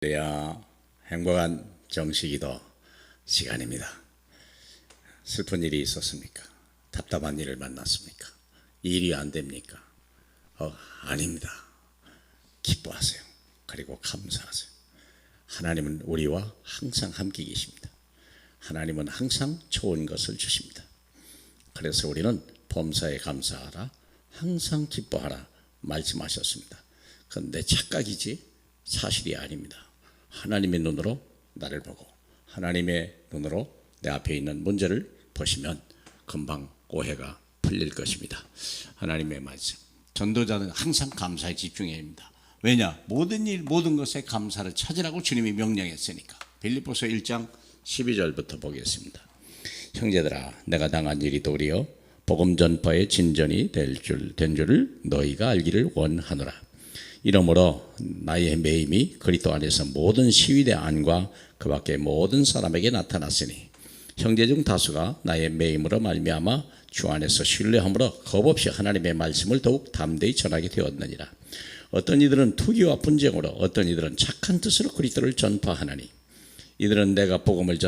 할렐루야. 행복한 정식기도 시간입니다. 슬픈 일이 있었습니까? 답답한 일을 만났습니까? 일이 안 됩니까? 아닙니다. 기뻐하세요. 그리고 감사하세요. 하나님은 우리와 항상 함께 계십니다. 하나님은 항상 좋은 것을 주십니다. 그래서 우리는 범사에 감사하라, 항상 기뻐하라 말씀하셨습니다. 그건 내 착각이지 사실이 아닙니다. 하나님의 눈으로 나를 보고 하나님의 눈으로 내 앞에 있는 문제를 보시면 금방 오해가 풀릴 것입니다. 하나님의 말씀. 전도자는 항상 감사에 집중해야 합니다. 왜냐? 모든 일 모든 것에 감사를 찾으라고 주님이 명령했으니까. 빌립보서 1장 12절부터 보겠습니다. 형제들아, 내가 당한 일이 도리어 복음 전파의 진전이 된 줄을 너희가 알기를 원하노라. 이러므로 나의 매임이 그리스도 안에서 모든 시위대 안과 그 밖의 모든 사람에게 나타났으니 형제 중 다수가 나의 매임으로 말미암아 주 안에서 신뢰함으로 겁없이 하나님의 말씀을 더욱 담대히 전하게 되었느니라. 어떤 이들은 투기와 분쟁으로, 어떤 이들은 착한 뜻으로 그리스도를 전파하나니 이들은 내가 복음을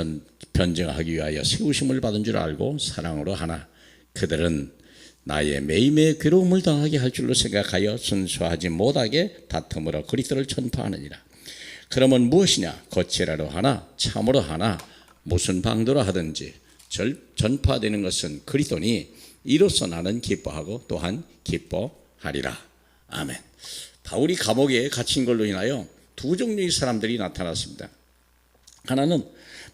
변증하기 위하여 세우심을 받은 줄 알고 사랑으로 하나 그들은 나의 매임에 괴로움을 당하게 할 줄로 생각하여 순수하지 못하게 다툼으로 그리스도를 전파하느니라. 그러면 무엇이냐? 거칠어로 하나 참으로 하나 무슨 방도로 하든지 전파되는 것은 그리스도니 이로써 나는 기뻐하고 또한 기뻐하리라. 아멘. 바울이 감옥에 갇힌 걸로 인하여 두 종류의 사람들이 나타났습니다. 하나는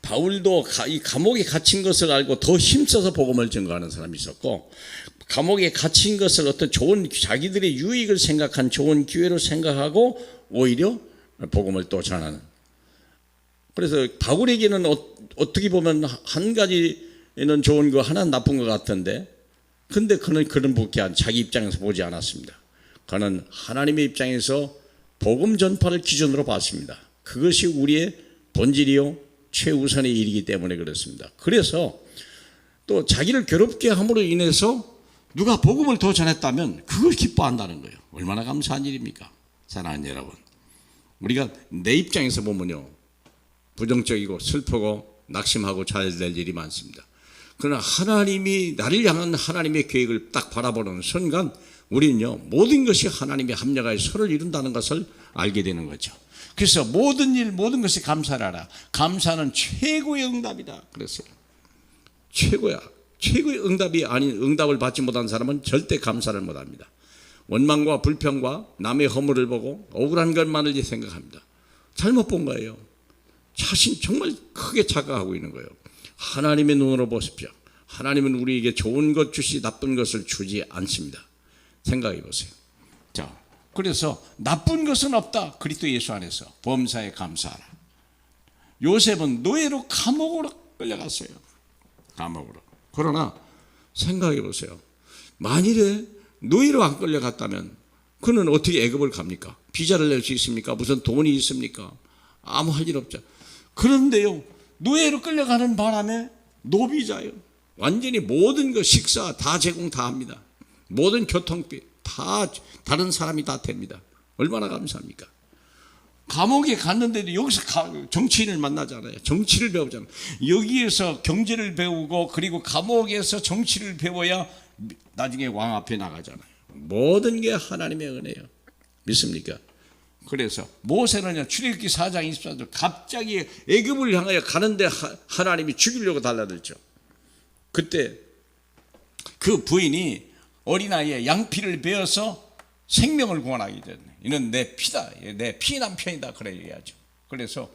바울도 이 감옥에 갇힌 것을 알고 더 힘써서 복음을 증거하는 사람이 있었고, 감옥에 갇힌 것을 어떤 좋은 자기들의 유익을 생각한 좋은 기회로 생각하고 오히려 복음을 또 전하는. 그래서 바울에게는 어떻게 보면 한 가지는 좋은 거 하나는 나쁜 것 같은데, 근데 그는 그런 부분 자기 입장에서 보지 않았습니다. 그는 하나님의 입장에서 복음 전파를 기준으로 봤습니다. 그것이 우리의 본질이요 최우선의 일이기 때문에 그렇습니다. 그래서 또 자기를 괴롭게 함으로 인해서 누가 복음을 더 전했다면 그걸 기뻐한다는 거예요. 얼마나 감사한 일입니까? 사랑하는 여러분, 우리가 내 입장에서 보면요 부정적이고 슬프고 낙심하고 잘 될 일이 많습니다. 그러나 하나님이 나를 향한 하나님의 계획을 딱 바라보는 순간 우리는요 모든 것이 하나님의 합력하여 서로를 이룬다는 것을 알게 되는 거죠. 그래서 모든 일 모든 것에 감사를 하라. 감사는 최고의 응답이다 그랬어요. 최고야. 최고의 응답이 아닌 응답을 받지 못한 사람은 절대 감사를 못합니다. 원망과 불평과 남의 허물을 보고 억울한 것만을 생각합니다. 잘못 본 거예요. 자신 정말 크게 착각하고 있는 거예요. 하나님의 눈으로 보십시오. 하나님은 우리에게 좋은 것 주시 나쁜 것을 주지 않습니다. 생각해 보세요. 자, 그래서 나쁜 것은 없다. 그리스도 예수 안에서 범사에 감사하라. 요셉은 노예로 감옥으로 끌려갔어요. 감옥으로. 그러나 생각해 보세요. 만일에 노예로 안 끌려갔다면 그는 어떻게 애굽을 갑니까? 비자를 낼 수 있습니까? 무슨 돈이 있습니까? 아무 할 일 없죠. 그런데요 노예로 끌려가는 바람에 노비자예요. 완전히 모든 거 식사 다 제공 다 합니다. 모든 교통비 다 다른 사람이 다 됩니다. 얼마나 감사합니까? 감옥에 갔는데도 여기서 정치인을 만나잖아요. 정치를 배우잖아요. 여기에서 경제를 배우고 그리고 감옥에서 정치를 배워야 나중에 왕 앞에 나가잖아요. 모든 게 하나님의 은혜예요. 믿습니까? 그래서 모세는요 출애굽기 4장 24절 갑자기 애굽을 향하여 가는데 하나님이 죽이려고 달라들죠. 그때 그 부인이 어린아이의 양피를 베어서 생명을 구원하게 됐네. 이는 내 피다. 내 피남편이다. 그래 얘기하죠. 그래서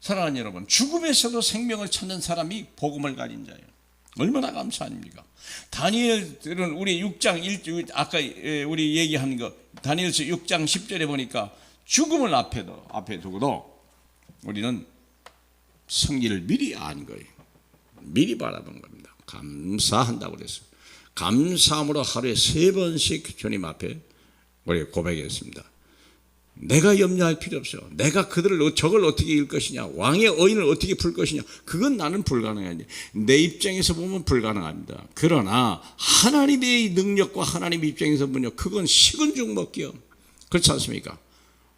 사랑하는 여러분, 죽음에서도 생명을 찾는 사람이 복음을 가진 자예요. 얼마나 감사합니까? 다니엘은 우리 6장 1, 아까 우리 얘기한 거 다니엘서 6장 10절에 보니까 죽음을 앞에 두고도 우리는 승리를 미리 안 거예요. 미리 바라본 겁니다. 감사한다고 그랬어요. 감사함으로 하루에 3번씩 주님 앞에 우리 고백했습니다. 내가 염려할 필요 없어요. 내가 저걸 어떻게 이길 것이냐, 왕의 어인을 어떻게 풀 것이냐, 그건 나는 불가능하지. 내 입장에서 보면 불가능합니다. 그러나 하나님의 능력과 하나님의 입장에서 보면 그건 식은 죽 먹기요. 그렇지 않습니까?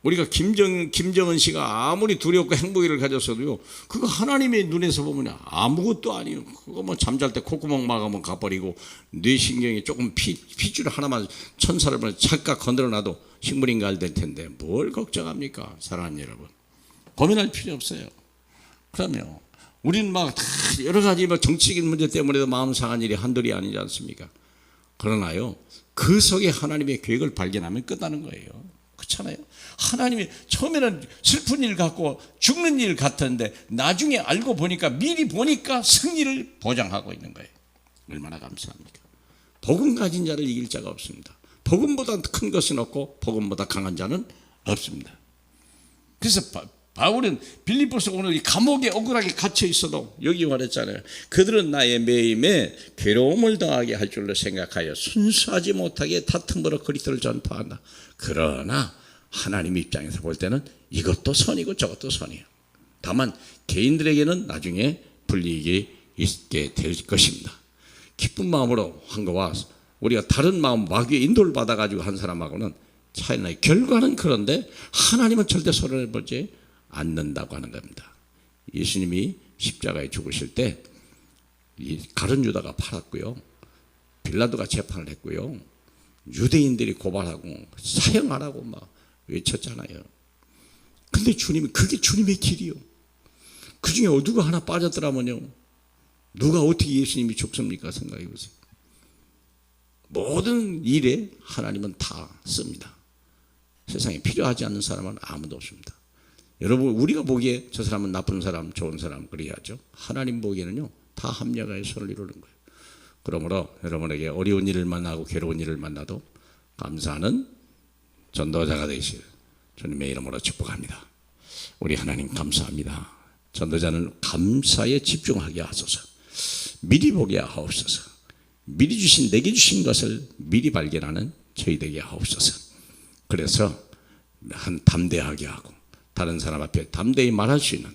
우리가 김정은 씨가 아무리 두렵고 행복을 가졌어도요, 그거 하나님의 눈에서 보면 아무것도 아니에요. 그거 뭐 잠잘 때 콧구멍 막으면 가버리고, 뇌신경이 조금 핏줄 하나만 천사를 보내 잠깐 건드려놔도 식물인갈 될 텐데 뭘 걱정합니까? 사랑하는 여러분, 고민할 필요 없어요. 그럼요, 우리는 막 다 여러 가지 뭐 정치적인 문제 때문에도 마음 상한 일이 한둘이 아니지 않습니까? 그러나요, 그 속에 하나님의 계획을 발견하면 끝나는 거예요. 그렇잖아요. 하나님이 처음에는 슬픈 일 같고 죽는 일 같았는데 나중에 알고 보니까, 미리 보니까 승리를 보장하고 있는 거예요. 얼마나 감사합니까? 복음 가진 자를 이길 자가 없습니다. 복음보다 큰 것은 없고 복음보다 강한 자는 없습니다. 그래서 바울은 빌립보서 오늘 이 감옥에 억울하게 갇혀 있어도 여기 말했잖아요. 그들은 나의 매임에 괴로움을 당하게 할 줄로 생각하여 순수하지 못하게 다툼으로 그리스도를 전파한다. 그러나 하나님 입장에서 볼 때는 이것도 선이고 저것도 선이에요. 다만 개인들에게는 나중에 불이익이 있게 될 것입니다. 기쁜 마음으로 한 거와 우리가 다른 마음, 마귀의 인도를 받아가지고 한 사람하고는 차이는 나요. 결과는 그런데 하나님은 절대 손해를 보지 않는다고 하는 겁니다. 예수님이 십자가에 죽으실 때 이 가룟 유다가 팔았고요, 빌라도가 재판을 했고요, 유대인들이 고발하고 사형하라고 막 외쳤잖아요. 근데 주님이, 그게 주님의 길이요. 그 중에 누가 하나 빠졌더라면요, 누가 어떻게 예수님이 죽습니까? 생각해 보세요. 모든 일에 하나님은 다 씁니다. 세상에 필요하지 않는 사람은 아무도 없습니다. 여러분, 우리가 보기에 저 사람은 나쁜 사람, 좋은 사람 그래야죠. 하나님 보기에는요, 다 합력하여 선을 이루는 거예요. 그러므로 여러분에게 어려운 일을 만나고 괴로운 일을 만나도 감사하는 전도자가 되시길 주님의 이름으로 축복합니다. 우리 하나님 감사합니다. 전도자는 감사에 집중하게 하소서. 미리 보게 하옵소서. 미리 주신, 내게 주신 것을 미리 발견하는 저희 되게 하옵소서. 그래서 담대하게 하고 다른 사람 앞에 담대히 말할 수 있는,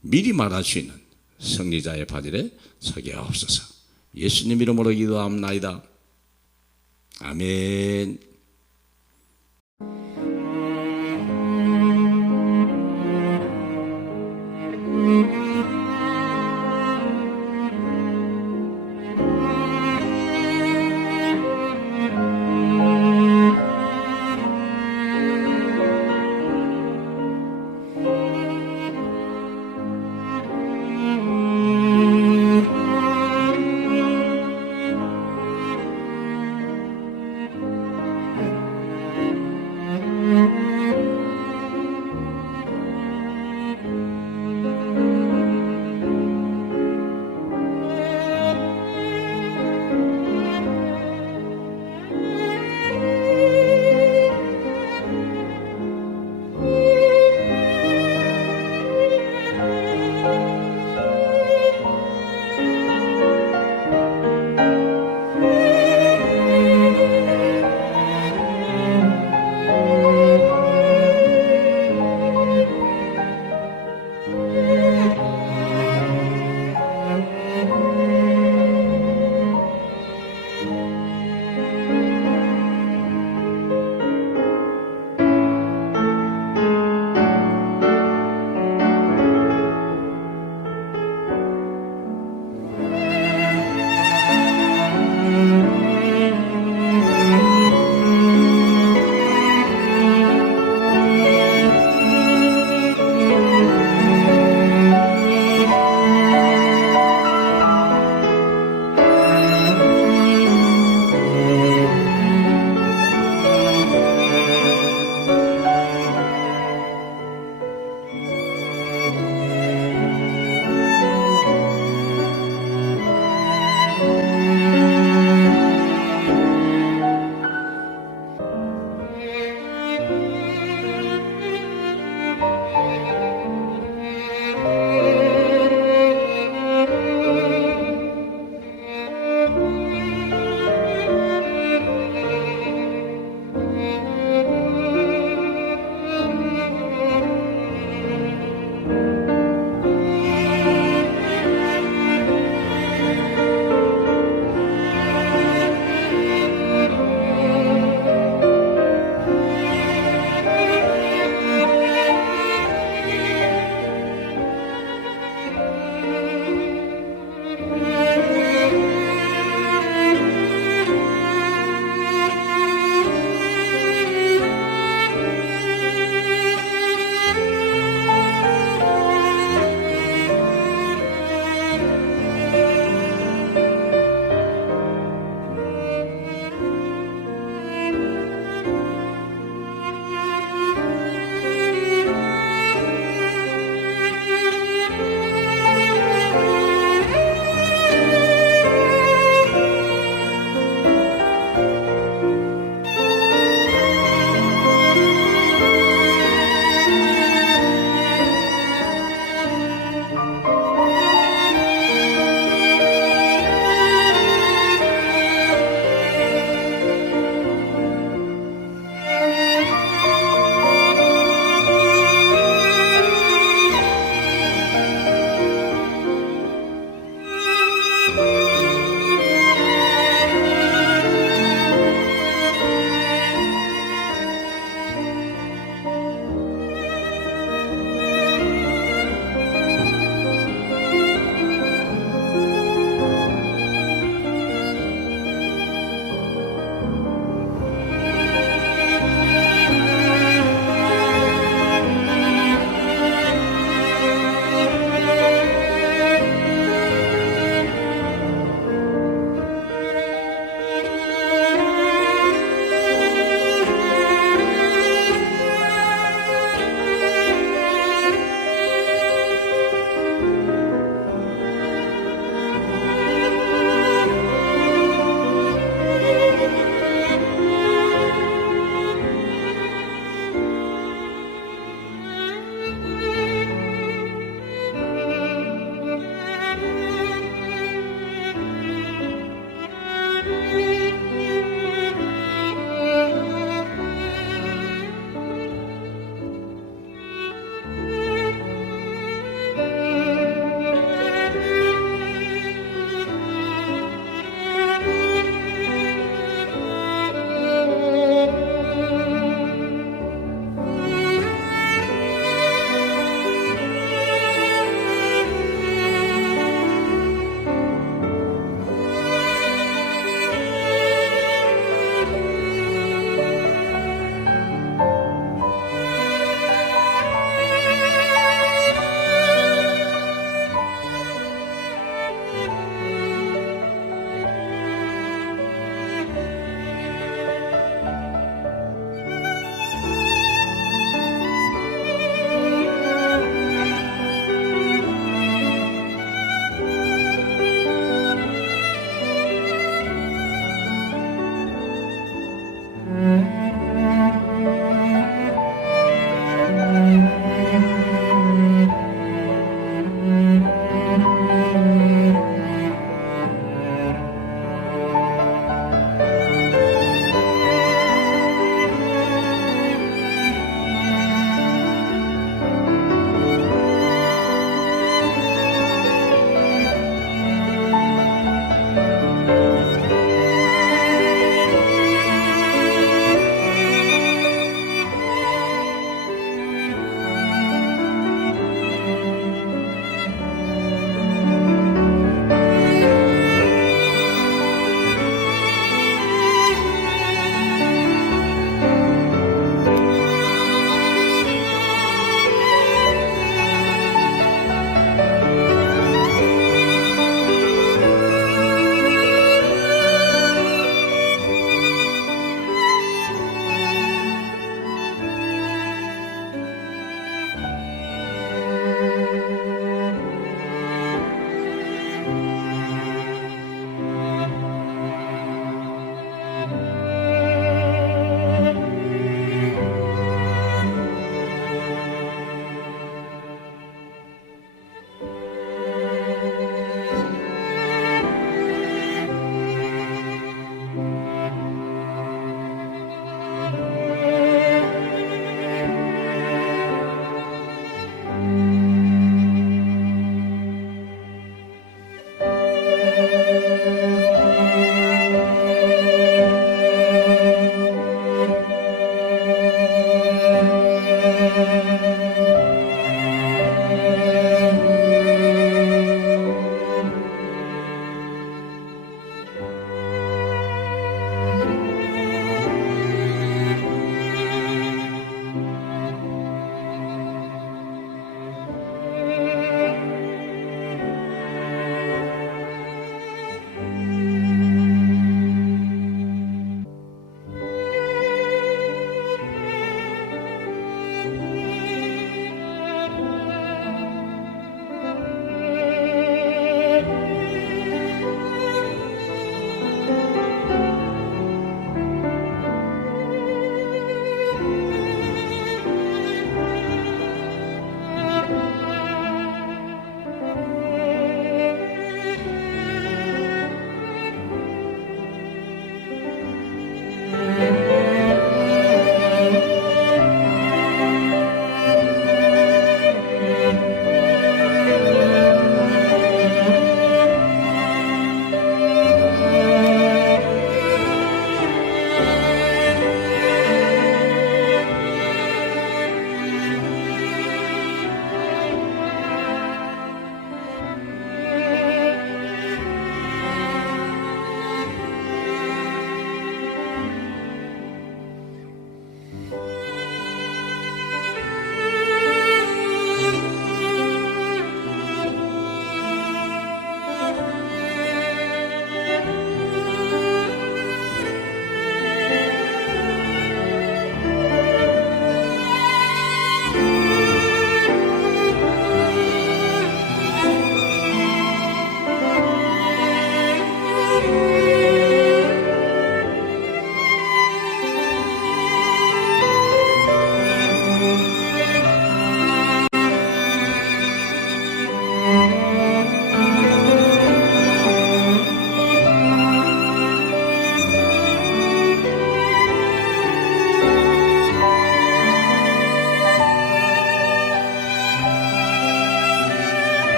미리 말할 수 있는 승리자의 바질에 서게 하옵소서. 예수님 이름으로 기도합나이다. 아멘.